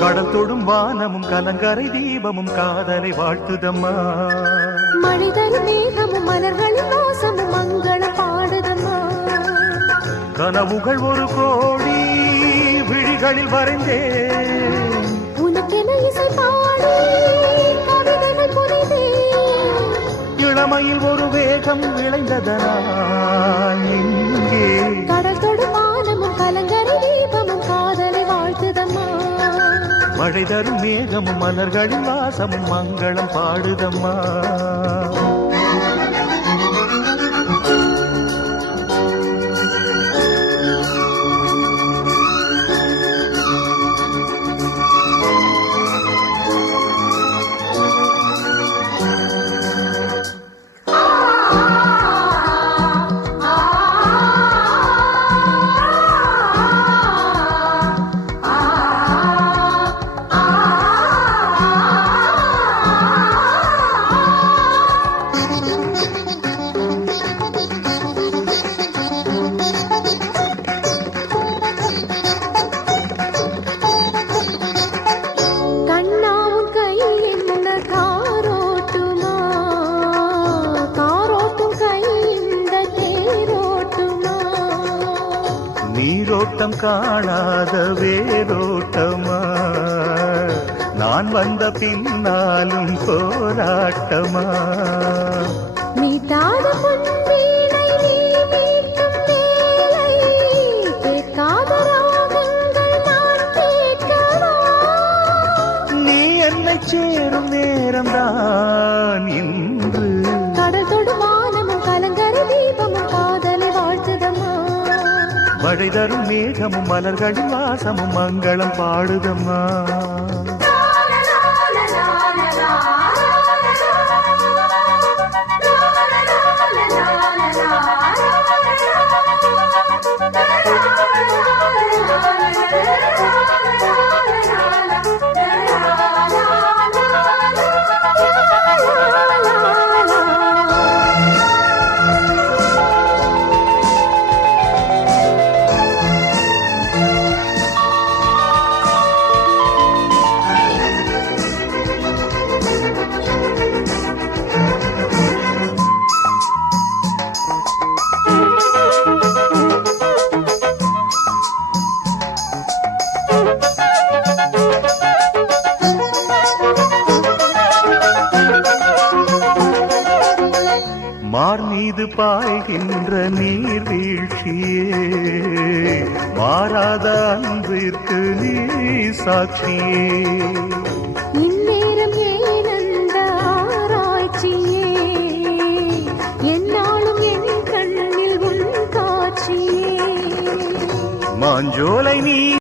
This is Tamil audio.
கடல் தொடும் வானமும் கலங்கரை தீபமும் காதலை வாழ்த்துதம்மா. மழை தரும் மேகமும் மலர்களின் வாசமும் மங்களம் பாடுதம்மா. கனவுகள் ஒரு கோடி விழிகளில் வரைந்தே உனக்கென இசை பாடி கவிதைகள் புரிந்தே. இளமையில் ஒரு வேகம் விளைந்ததனால் இங்கே கடல் தொடும் வானமும் கலங்கரை தீபமும் காதலை வாழ்த்துதம்மா. மழை தரும் மேகமும் மலர்களின் வாசமும் மங்களம் பாடுதம்மா. நீரோட்டம் காணாத வேரோட்டமா, நான் வந்த பின்னாலும் போராட்டமா. மீட்டாத பொன்வீணை நீ மீட்டும் வேளை, கேட்காத ராகங்கள் நான் கேட்கவா. நீ என்னை சேரும் நேரம்தான் இன்று. கடல் தொடும் வானமும் கலங்கரை தீபமும் காதலை வாழ்த்துதம்மா. மழை தரும் மேகமும் மலர்களின் வாசமும் மங்களம் பாடுதம்மா. மார் மீது பாய்கின்ற நீர் வீழ்ச்சியே, மாறாத அன்பிற்கு நீ சாட்சியே. இந்நேரம் ஏனந்த ஆராய்ச்சியே, என்னாலும் என் கண்ணில் உன் காட்சியே. மாஞ்சோலை நீ